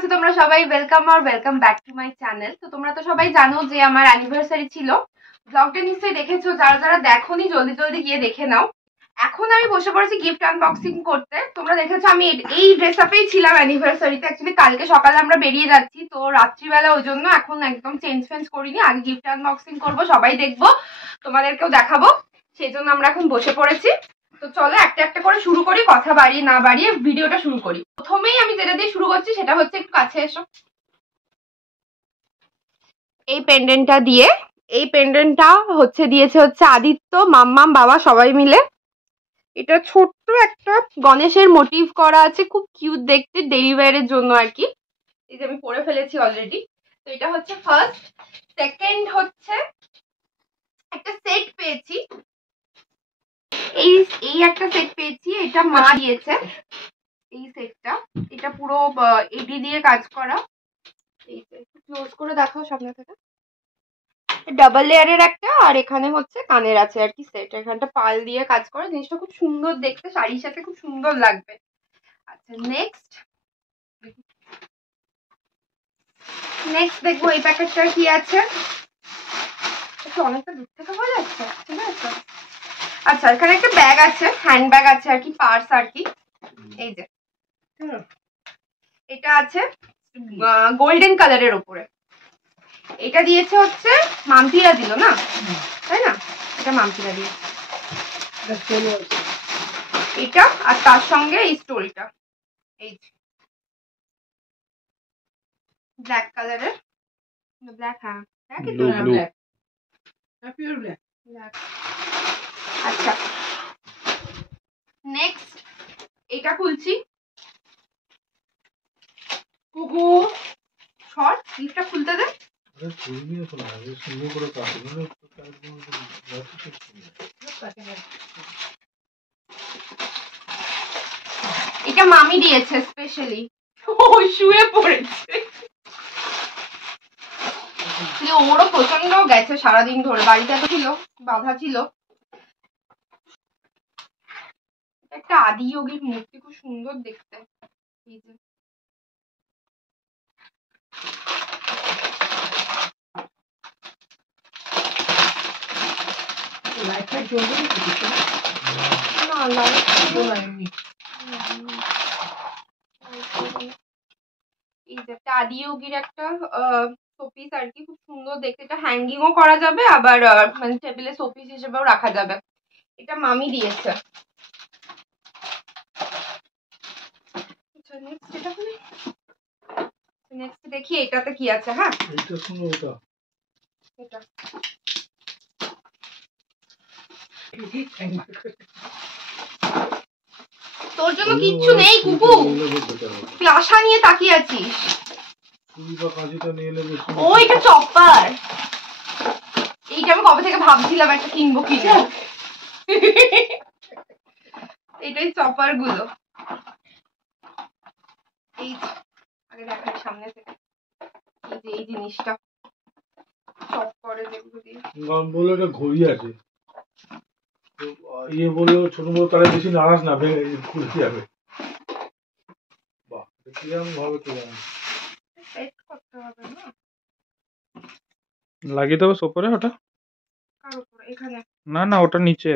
আছো তোমরা সবাই? Welcome back to my channel. তো তোমরা তো সবাই জানো যে আমার অ্যানিভার্সারি ছিল। ব্লগটা নিশ্চয়ই দেখেছো, যারা যারা দেখোনি জলদি জলদি গিয়ে দেখে নাও। এখন আমি বসে পড়েছি গিফট আনবক্সিং করতে। তোমরা দেখেছো আমি এই ড্রেস আপেই ছিলাম অ্যানিভার্সারিতে। অ্যাকচুয়ালি কালকে সকালে আমরা বেরিয়ে যাচ্ছি, তো রাত্রিবেলা ওই জন্য এখন একদম চেঞ্জ করিনি। আগে গিফট আনবক্সিং করবো, সবাই দেখবো, তোমাদেরকেও দেখাবো, সেই জন্য আমরা এখন বসে পড়েছি। তো চলো একটা একটা করে শুরু করি, কথা বাড়িয়ে না বাড়িয়ে ভিডিওটা শুরু করি। প্রথমেই আমি যেটা দিয়ে শুরু করছি সেটা হচ্ছে, একটু কাছে এসো, এই পেন্ডেন্টটা দিয়ে। এই পেন্ডেন্টটা দিয়েছে আদিত্য, মাম্মাম, বাবা সবাই মিলে। এটা ছোট্ট একটা গণেশের মোটিভ করা আছে, খুব কিউট দেখতে, ডেলি ওয়্যারের জন্য আর কি। এই যে আমি পরে ফেলেছি অলরেডি। তো এটা হচ্ছে ফার্স্ট। সেকেন্ড হচ্ছে একটা সেট পেয়েছি, এই একটা সেট পেয়েছি, এটা মা দিয়েছে। এই সেটটা, এটা পুরো এডি দিয়ে কাজ করা। এই যে ক্লোজ করে দেখাও সামনে থেকে। ডাবল লেয়ারের একটা, আর এখানে হচ্ছে কানের আছে আর কি সেট। এখানটা পাল দিয়ে কাজ করা, জিনিসটা খুব সুন্দর দেখতে, শাড়ির সাথে খুব সুন্দর লাগবে। আচ্ছা নেক্সট দেখবো এই প্যাকেটটা কি আছে। অনেকটা দূর থেকে হয়ে যাচ্ছে, ঠিক আছে। আচ্ছা এখানে একটা ব্যাগ আছে, হ্যান্ড ব্যাগ আছে আর কি, পার্স আর কি। এই যে এটা আছে গোল্ডেন কালারের ওপরে। এটা দিয়েছে হচ্ছে মাম্পিরা দিল না, তাই না? এটা মাম্পিরা দিয়ে এটা, আর তার সঙ্গে এই স্টোরিটা, এই ব্ল্যাক কালারের, ব্ল্যাক, হ্যাঁ ব্ল্যাক। আচ্ছা নেক্সট এটা খুলছি। কুকু শর্ট লিপটা খুলতে দে। এটা মামি দিয়েছে স্পেশালি, ও শুয়ে পড়েছে। ওরও প্রচন্ড গেছে সারাদিন ধরে, বাড়িতে এত ছিল, বাধা ছিল। একটা আদি যোগীর মূর্তি, খুব সুন্দর দেখতে। আদি যোগীর একটা শোপিস আর কি, খুব সুন্দর দেখতে। এটা হ্যাঙ্গিংও করা যাবে, আবার মানে টেবিলে শোপিস হিসেবেও রাখা যাবে। এটা মামি দিয়েছে। নেক্সট দেখি এটাতে কি আছে। হ্যাঁ তোর জন্য কিচ্ছু নেই কুকু, তুই আশা নিয়ে তাকিয়ে আছিস। ও এটা চপার, এইটা আমি কবে থেকে ভাবছিলাম একটা কিনবো কিনে। এটাই চপার গুলো। এই আগে দেখাই সামনে থেকে, এই যে এই জিনিসটা চপ করে যেগুলো দিয়ে বলে, একটা ঘড়ি আছে, ইয়ে বলে ছোট বড় তারা বেশি নারাজ না খুলে যাবে। বাহ কিরকম ভাবে সেট করতে হবে না, লাগিয়ে দেবো ওপরে। ওটা কার উপরে? এখানে না না, ওটা নিচে,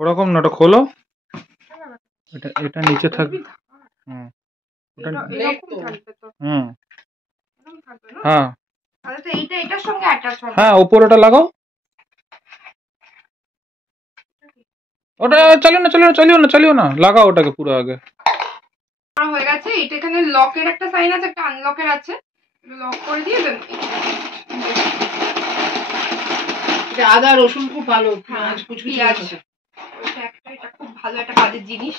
ওরকম না, ওটা খোলো, এটা নিচে থাকবে। হুম ওটা এরকম থাকবে তো। হুম এরকম থাকবে না। হ্যাঁ তাহলে তো এইটা এটার সঙ্গে অ্যাটাচ হবে। হ্যাঁ উপরে ওটা লাগাও। ওটা চালিও না, লাগাও ওটাকে পুরো আগে। হয়ে গেছে। এটা এখানে লকের একটা সাইন আছে, একটা আনলকের আছে, লক করে দিয়ে দেন। আদা রসুন খুব ভালো, পেঁয়াজ এটা খুব ভালো একটা কাজের জিনিস।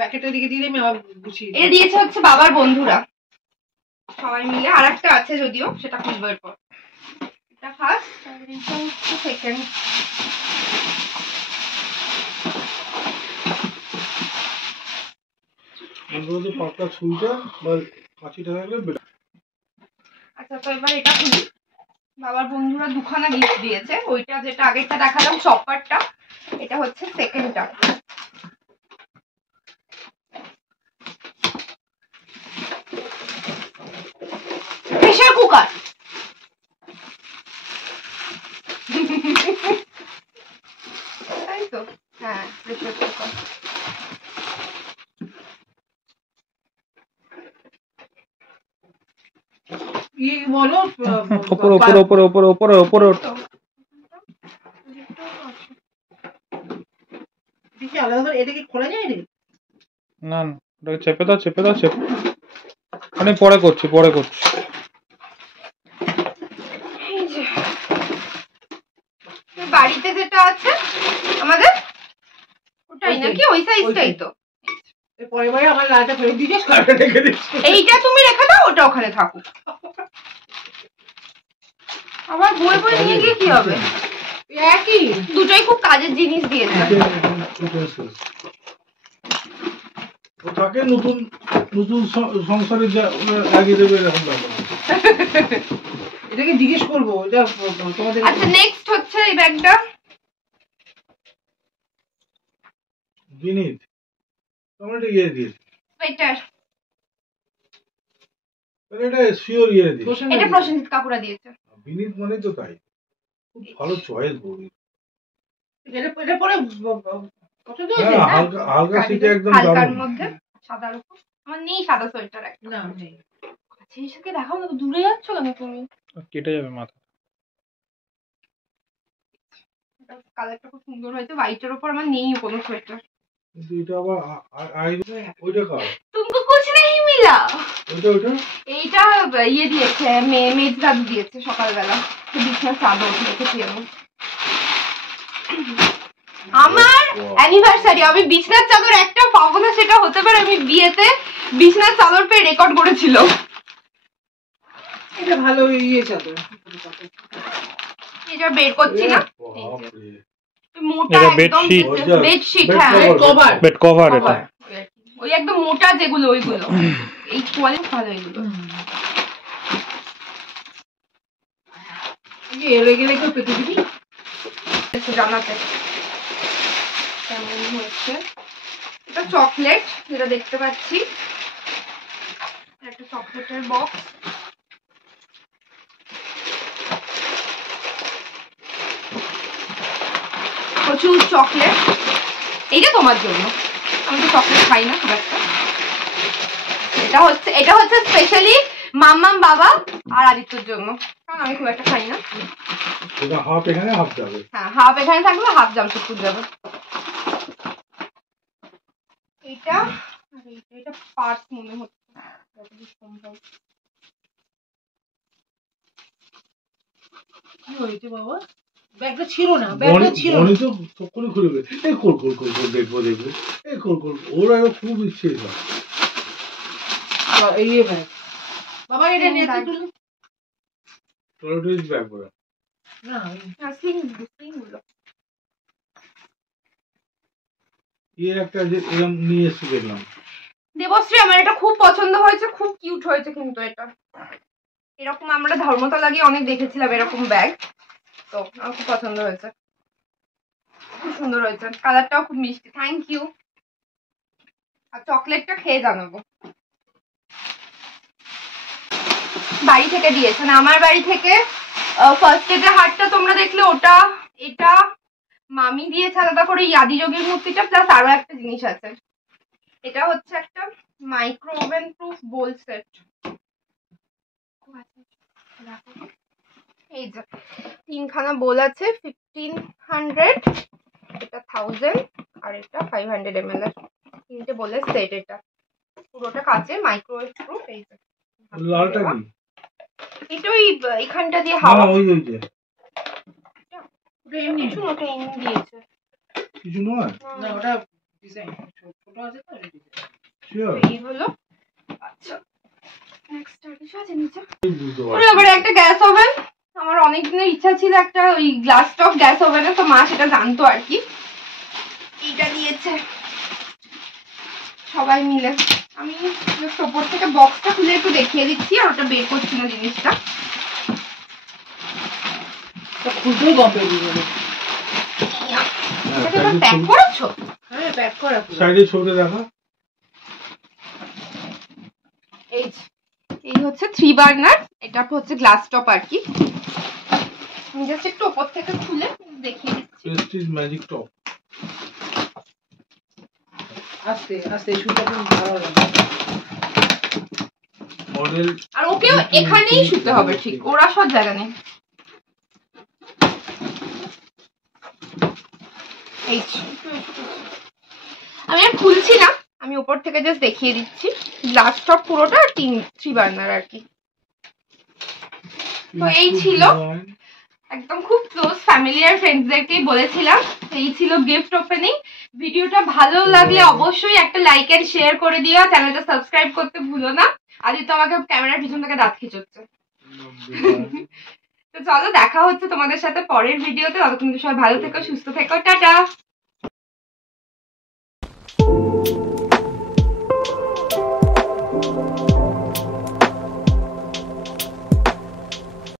প্যাকেটের দিকে দিয়ে আমি আবার গুছিয়ে এটা দিয়েছে হচ্ছে বাবার বন্ধুরা সবাই মিলে। আর একটা আছে যদিও, সেটা খুলবো এরপর। এটা ফার্স্ট, সেকেন্ড। আচ্ছা তো এবার এটা খুলি। বাবার বন্ধুরা দুখানা গিফট দিয়েছে, ওইটা যেটা আগেরটা দেখালাম চপারটা, এটা হচ্ছে সেকেন্ডটা। কুকার। তাই তো, হ্যাঁ প্রেসার কুকার। বলো উপরে উপরে উপরে উপরে উপরে উপরে আলাদা করে এটা কি খোলা যায় রে? না না, ওটাকে চেপে দাও চেপে দাও চেপে, মানে পরে করছি পরে করছি। বাড়িতে যেটা আছে আমাদের ওটাই নাকি, ওই সাইজটাই তো। পরে পরে আমার লালটা ফেলে দিয়েছিস, কারণে রেখে দিচ্ছি। এইটা তুমি রেখে দাও, ওটা ওখানে থাকুক। আবার বই বই নিয়ে গিয়ে কি হবে? একই দুটোই খুব কাজের জিনিস দিয়েছে। ও তাকে নতুন নতুন সংসারে লাগিয়ে দেবে এরকম ব্যাপার। এটাকে জিজ্ঞেস করবো এটা তোমাদের। আচ্ছা নেক্সট হচ্ছে এই ব্যাগটা। বিনীত তোমরা এটা ইয়ে দিয়েছে, সোয়েটার। এটা শিওর ইয়ে দিয়েছে, এটা প্রসেনজিৎ কাকুরা দিয়েছে। বিনীত মানে তো তাই, খুব ভালো চয়েস বলি। এটা পরে পছন্দ হয়েছে হ্যাঁ, না? হালকা হালকা শীতে একদম হালকার দারুণ। মধ্যে সাদার উপর। আমার নেই সাদা সোয়েটার একটা। না নেই। আচ্ছা এসে দেখাও না, দূরে যাচ্ছ কেন তুমি? কেটে যাবে মাথা। কালারটা খুব সুন্দর হয়েছে, হোয়াইটের উপর আমার নেই কোনো সোয়েটার। কিন্তু এটা আবার ওইটা খাও, तुमको कुछ नहीं मिला। ওইটা এইটা ইয়ে দিয়েছে, মেজ দাদু দিয়েছে সকালবেলা, বিছানার চাদর রেখেছি আমি। আমার অ্যানিভার্সারি, আমি বিছানার চাদর একটা পাবো না সেটা হতে পারে আমি বিয়েতে বিছানার চাদর পেয়ে রেকর্ড করেছিল। এটা ভালো ইয়ে চাদর। এটা বের করছি না, বাপরে। মোটা এটা একদম bedsheet। বেডশিট। Bed হ্যাঁ cover। কভার। বেড কভার এটা। ওই একদম মোটা যেগুলো ওইগুলো, এই কোয়ালিটি ভালো এগুলো। এলে গেলে কেউ পেতে দিবি একটু জানাতে কেমন হয়েছে। এটা চকলেট যেটা দেখতে পাচ্ছি, একটা চকলেটের বক্স। প্রচুর চকলেট, এইটা তোমার জন্য। আমি তো চকলেট খাই না খুব একটা। এটা হচ্ছে স্পেশালি মাম্মাম বাবা আর আদিত্যর জন্য, কারণ আমি খুব একটা খাই না। এটা হাফ এখানে হাফ যাবে। হ্যাঁ হাফ এখানে থাকবে, হাফ জামশেদপুর যাবে। এটা এটা পার্স মনে হচ্ছে যতদূর সম্ভব। কি হয়েছে বাবা? ব্যাগটা ছিল না, ব্যাগটা ছিল না। মনে তো তখনই খুলবে, এই কোল কোল কোল কোল দেখবো দেখবো, এই কোল কোল, ওরা খুব ইচ্ছে এটা। এই ব্যাগ বাবা এটা নিয়ে তো তুলে টোটাল ব্যাগ বলা না। সিংগুলো এর একটা যে এরকম নিয়ে এসে দেখলাম। দেবশ্রী আমার এটা খুব পছন্দ হয়েছে, খুব কিউট হয়েছে। কিন্তু এটা এরকম আমরা ধর্মতলা গিয়ে অনেক দেখেছিলাম এরকম ব্যাগ, তো আমার খুব পছন্দ হয়েছে, খুব সুন্দর হয়েছে। কালারটাও খুব মিষ্টি। Thank you. আর চকলেটটা খেয়ে জানাবো। বাড়ি থেকে দিয়েছেন, আমার বাড়ি থেকে। ফার্স্ট যে হারটা তোমরা দেখলে ওটা, এটা মামি দিয়েছে আলাদা করে আদি যোগীর মূর্তিটা, প্লাস আরো একটা জিনিস আছে। এটা হচ্ছে একটা micro oven proof bowl set. এই যে তিনখানা বোল আছে, 1500, এটা 1000 আর এটা 500 ml এর তিনটে বোলের সেট। এটা পুরোটা কাঁচের মাইক্রোওয়েভ প্রুফ। এই যে লালটা কি? এটা ওই এখানটা দিয়ে হাওয়া, ওই ওই যে ওটা এমনি শুনো ওটা এনে দিয়েছে। কিছু নয়, না, ওটা ডিজাইন ছোট আছে তো এটা ডিজাইন। শিওর এই হলো। আচ্ছা নেক্সট আর কিছু আছে নিচে? বুঝতে ওরে আবার একটা গ্যাস ওভেন। আমার অনেক দিনের ইচ্ছা ছিল একটা ওই গ্লাস টপ গ্যাস ওভেনে, তো মা সেটা জানতো আর কি। এইটা দিয়েছে সবাই মিলে। আমি ওপর থেকে বক্সটা খুলে একটু দেখিয়ে দিচ্ছি, আর ওটা বের করছি না জিনিসটা। খুলতেই গম্পে দিয়ে দেবে। এটাকে এবার প্যাক করেছো? হ্যাঁ প্যাক করা পুরো। সাইডে ছবিটা দেখা। এই হচ্ছে 3 বার্নার এটা হচ্ছে গ্লাস টপ আর কি। আমি জাস্ট একটু উপর থেকে খুলে দেখিয়ে দিচ্ছি। Prestige magic top. আস্তে আস্তে শুটা খুব ভালো লাগে। মডেল আর ওকেও এখানেই শুতে হবে, ঠিক ওরা সব জায়গা নেই। এই আমি আর খুলছি না, আমি উপর থেকে জাস্ট দেখিয়ে দিচ্ছি। গ্লাস টপ পুরোটা 3 বার্নার আর কি। তো এই ছিল একদম খুব ক্লোজ ফ্যামিলি আর ফ্রেন্ডসদেরকেই বলেছিলাম। এই ছিল গিফট ওপেনিং। ভিডিওটা ভালো লাগলে অবশ্যই একটা লাইক এন্ড শেয়ার করে দিও, চ্যানেলটা সাবস্ক্রাইব করতে ভুলো না। আজ তো আমাকে ক্যামেরার পিছন থেকে দাঁত খিঁচোচ্ছে। তো চলো দেখা হচ্ছে তোমাদের সাথে পরের ভিডিওতে। ততক্ষণ সবাই ভালো থেকো, সুস্থ থেকো, টাটা।